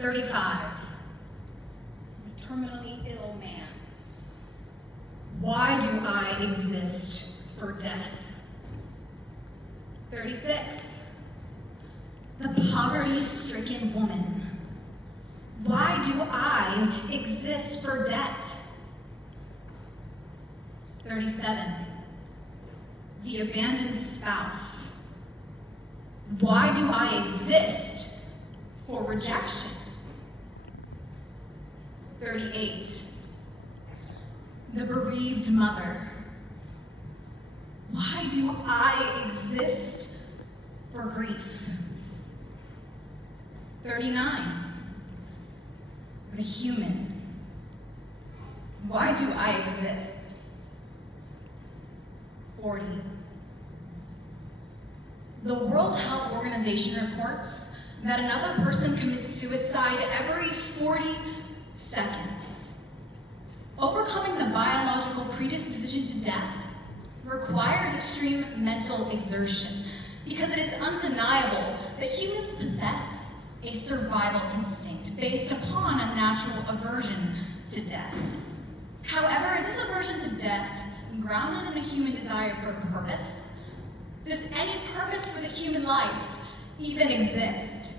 35. The terminally ill man. Why do I exist for death? 36. The poverty-stricken woman. Why do I exist for debt? 37. The abandoned spouse. Why do I exist for rejection? 38. The bereaved mother. Why do I exist for grief? 39. The human. Why do I exist? 40. The World Health Organization reports that another person commits suicide every 40 seconds. Overcoming the biological predisposition to death requires extreme mental exertion because it is undeniable that humans possess a survival instinct based upon a natural aversion to death. However, is this aversion to death grounded in a human desire for purpose? Does any purpose for the human life even exist?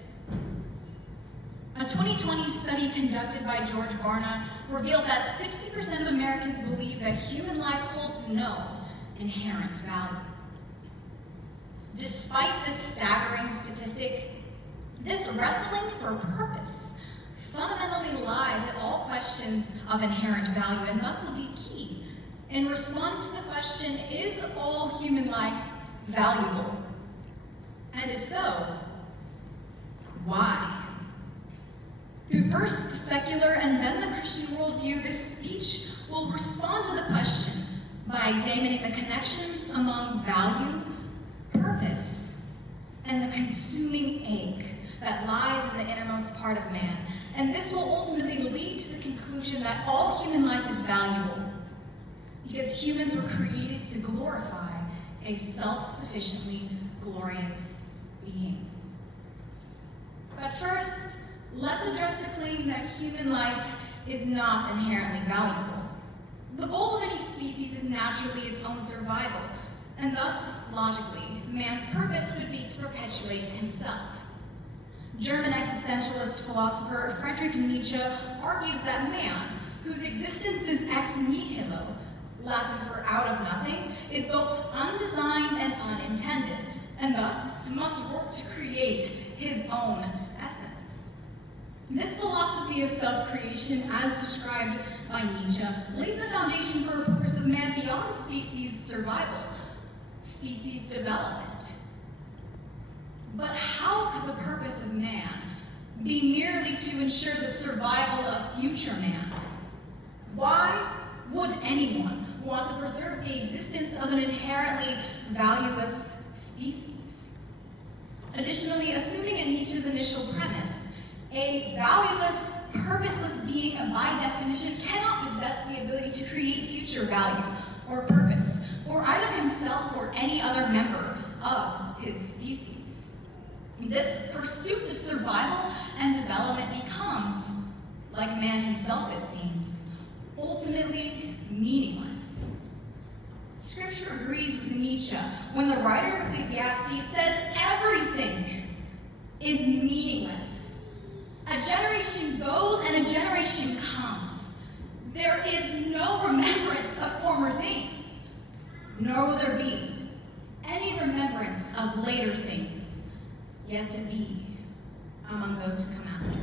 A 2020 study conducted by George Barna revealed that 60% of Americans believe that human life holds no inherent value. Despite this staggering statistic, this wrestling for purpose fundamentally lies at all questions of inherent value and thus will be key in responding to the question, is all human life valuable? And if so, why? Through first the secular and then the Christian worldview, this speech will respond to the question by examining the connections among value, purpose, and the consuming ache that lies in the innermost part of man. And this will ultimately lead to the conclusion that all human life is valuable because humans were created to glorify a self-sufficiently glorious being. But first, let's address the claim that human life is not inherently valuable. The goal of any species is naturally its own survival, and thus, logically, man's purpose would be to perpetuate himself. German existentialist philosopher Friedrich Nietzsche argues that man, whose existence is ex nihilo, Latin for out of nothing, is both undesigned and unintended, and thus must work to create his own essence. This philosophy of self-creation, as described by Nietzsche, lays the foundation for a purpose of man beyond species survival, species development. But how could the purpose of man be merely to ensure the survival of future man? Why would anyone want to preserve the existence of an inherently valueless species? Additionally, assuming in Nietzsche's initial premise, a valueless, purposeless being by definition cannot possess the ability to create future value or purpose for either himself or any other member of his species. This pursuit of survival and development becomes, like man himself it seems, ultimately meaningless. Scripture agrees with Nietzsche when the writer of Ecclesiastes says everything is meaningless. A generation goes and a generation comes. There is no remembrance of former things, nor will there be any remembrance of later things yet to be among those who come after.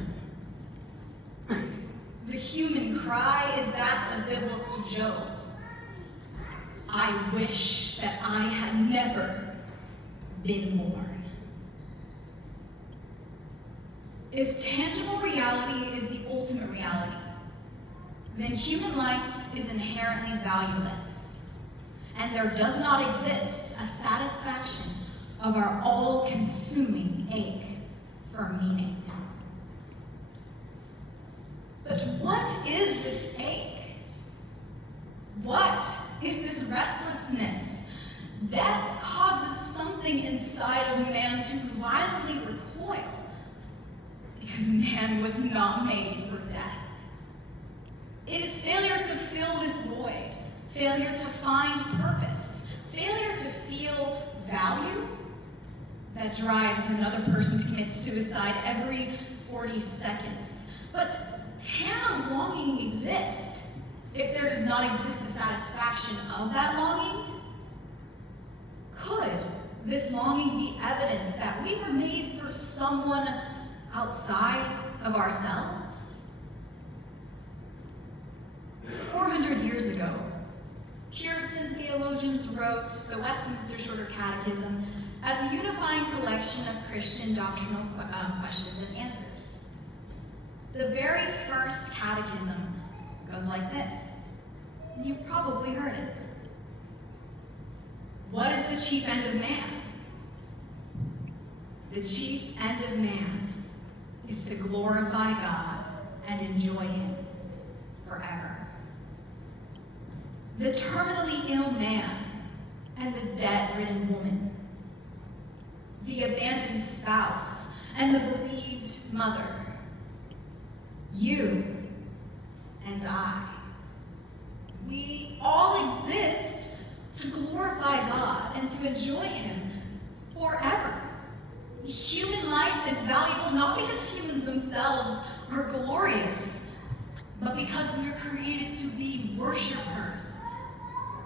The human cry is that of biblical Job. I wish that I had never been born. If tangible reality is the ultimate reality, then human life is inherently valueless, and there does not exist a satisfaction of our all-consuming ache for meaning. But what is this ache? What is this restlessness? Death causes something inside of man to violently recoil, because because man was not made for death. It is failure to fill this void, failure to find purpose, failure to feel value that drives another person to commit suicide every 40 seconds. But can a longing exist if there does not exist a satisfaction of that longing? Could this longing be evidence that we were made for someone outside of ourselves? 400 years ago, Puritan theologians wrote the Westminster Shorter Catechism as a unifying collection of Christian doctrinal questions and answers. The very first catechism goes like this. You've probably heard it. What is the chief end of man? The chief end of man is to glorify God and enjoy Him forever. The terminally ill man and the debt-ridden woman, the abandoned spouse and the bereaved mother, you and I, we all exist to glorify God and to enjoy Him forever. Human life is valuable not because humans themselves are glorious, but because we are created to be worshipers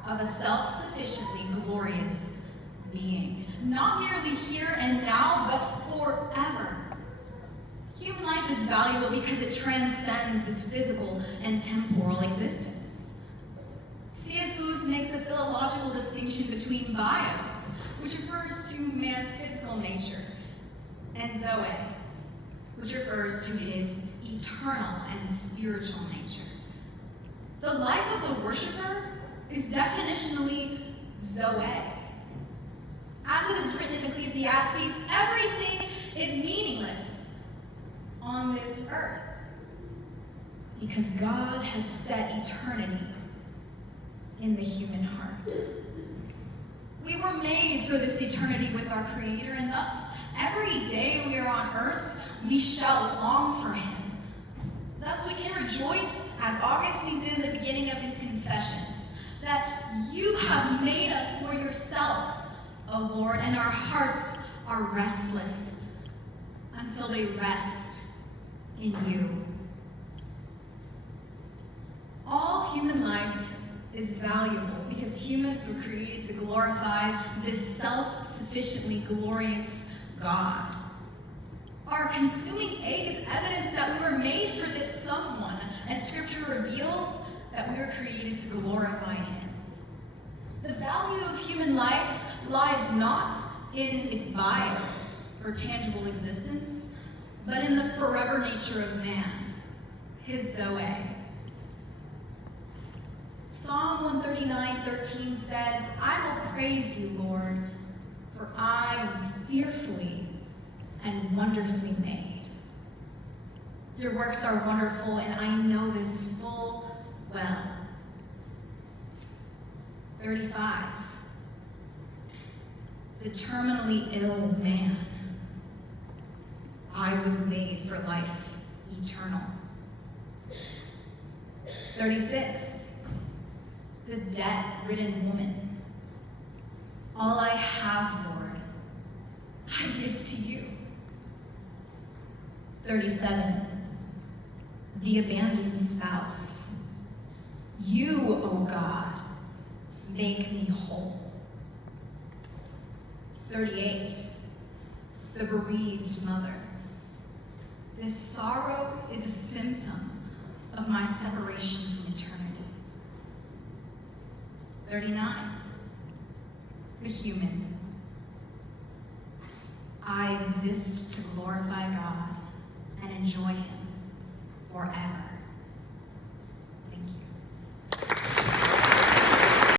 of a self-sufficiently glorious being. Not merely here and now, but forever. Human life is valuable because it transcends this physical and temporal existence. C.S. Lewis makes a philological distinction between bios, which refers to man's physical nature, and zoe, which refers to his eternal and spiritual nature. The life of the worshiper is definitionally zoe. As it is written in Ecclesiastes, everything is meaningless on this earth because God has set eternity in the human heart. We were made for this eternity with our Creator, and thus every day we are on earth, we shall long for Him. Thus we can rejoice, as Augustine did in the beginning of his Confessions, that you have made us for yourself, O Lord, and our hearts are restless until they rest in you. All human life is valuable because humans were created to glorify this self-sufficiently glorious God. Our consuming egg is evidence that we were made for this someone, and Scripture reveals that we were created to glorify Him. The value of human life lies not in its bios or tangible existence, but in the forever nature of man, his zoe. Psalm 139:13 says, I will praise you, Lord, for I am fearfully and wonderfully made. Your works are wonderful, and I know this full well. 35. The terminally ill man. I was made for life eternal. 36. The debt-ridden woman. All I have, Lord, I give to you. 37. The abandoned spouse. You, O God, make me whole. 38. The bereaved mother. This sorrow is a symptom of my separation from eternity. 39. The human. I exist to glorify God and enjoy Him forever.